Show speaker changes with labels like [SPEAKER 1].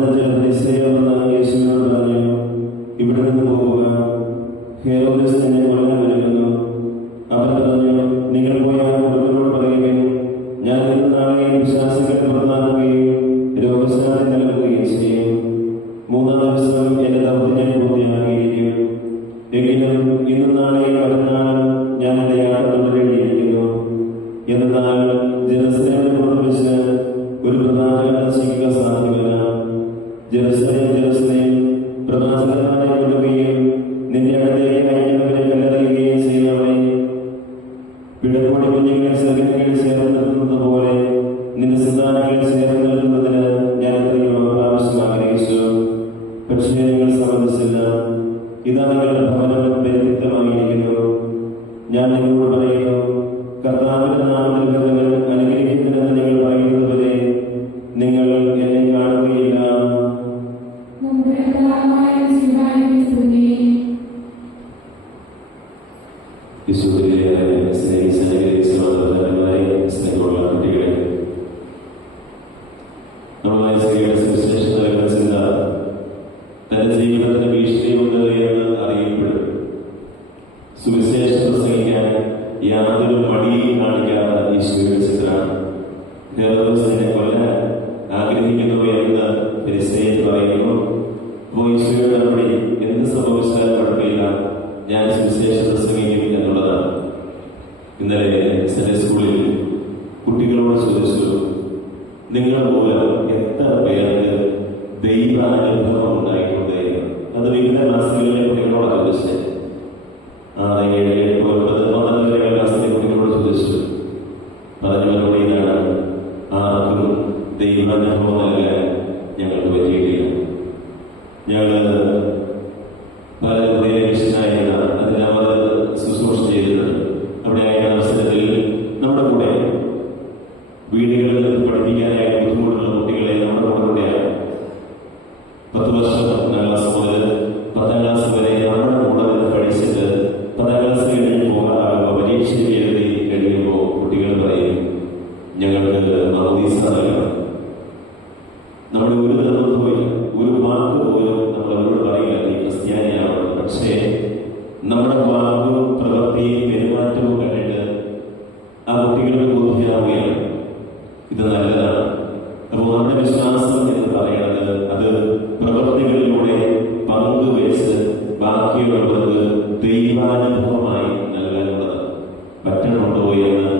[SPEAKER 1] സംബന്ധിച്ച് പറഞ്ഞു ഇവിടെ നിന്ന് പോവുക ഹേറോദസ് എന്നെ പറഞ്ഞു വരുന്നു അവർ പറഞ്ഞു നിങ്ങൾ പോയി ആ കുടുംബത്തോട് ഞാൻ മൂന്നാം ദിവസം എന്റെ ദൗത്യം പൂർത്തിയാക്കിയിരിക്കും. എങ്കിലും ഇന്നും നാളെയും അടുത്താളും ഞാൻ എന്റെ യാത്ര തുടരേണ്ടിയിരിക്കുന്നു. എന്നാൽ ജനസേവനം ഒരു പ്രധാന നിന്റെ ഇതാ ഞാൻ കർത്താവിന്റെ നിങ്ങൾ എന്നെ കാണുകയില്ല. യാതൊരു മടിയും കാണിക്കാത്ത ഈ ചിത്രമാണ് ഹെറോസിനെ കൊല്ലാൻ ആഗ്രഹിക്കുന്നു എന്ന് ഫിലിസ്തീൻ പറയുന്നു അപ്പോൾ ഈശോയുടെ നടപടി എന്ത് സംഭവിച്ചാലും കുഴപ്പമില്ല. ഞാൻ സുവിശേഷം പ്രസംഗിക്കും എന്നുള്ളതാണ്. ഇന്നലെ സൺഡേ സ്കൂളിൽ കുട്ടികളോട് ചോദിച്ചു നിങ്ങൾ മൂലം എത്ര പേർക്ക് ദൈവാനുഭവം ഉണ്ടായിട്ടുണ്ട്. അത് വിവിധ ക്ലാസ്സുകളിലെ കുട്ടികളോട് ചോദിച്ചത്. ആറ് ഏഴ് പറഞ്ഞ മറുപടി ഇതാണ് ആർക്കും ദൈവധർമ്മം നൽകാൻ ഞങ്ങൾക്ക് പറ്റിയിട്ടില്ല. ഞങ്ങൾ പല ഹൃദയനിഷ്ഠനായിരുന്ന അതിനവർ ശുശ്രൂഷ ചെയ്തിട്ടുണ്ട് അവിടെ ആയ അവസരത്തിൽ നമ്മുടെ കൂടെ വീടുകളിൽ പഠിപ്പിക്കാനായി ബുദ്ധിമുട്ടുള്ള കുട്ടികളെ നമ്മുടെ കൂടെ പത്ത് വർഷം ഒന്നാം ക്ലാസ് മുതൽ നൽകണം നമ്മുടെ ഒരു പോയി ഒരു വാക്ക് പോലും നമ്മൾ അവരോട് പറയില്ല. നീ ക്രിസ്ത്യാനിയാണ് പക്ഷേ നമ്മുടെ വാക്കും പ്രവൃത്തിയും പെരുമാറ്റവും കണ്ടിട്ട് ആ കുട്ടികൾക്ക് ബോധ്യമാവുകയാണ്. ഇത് നല്ലതാണ്. അപ്പോൾ നമ്മുടെ വിശ്വാസം എന്ന് പറയുന്നത് അത് പ്രവൃത്തികളിലൂടെ പങ്കുവെച്ച് ബാക്കിയുള്ളവർക്ക് ദൈവാനുഭവമായി നൽകാനുള്ളത് പറ്റണമുണ്ടോ എന്ന്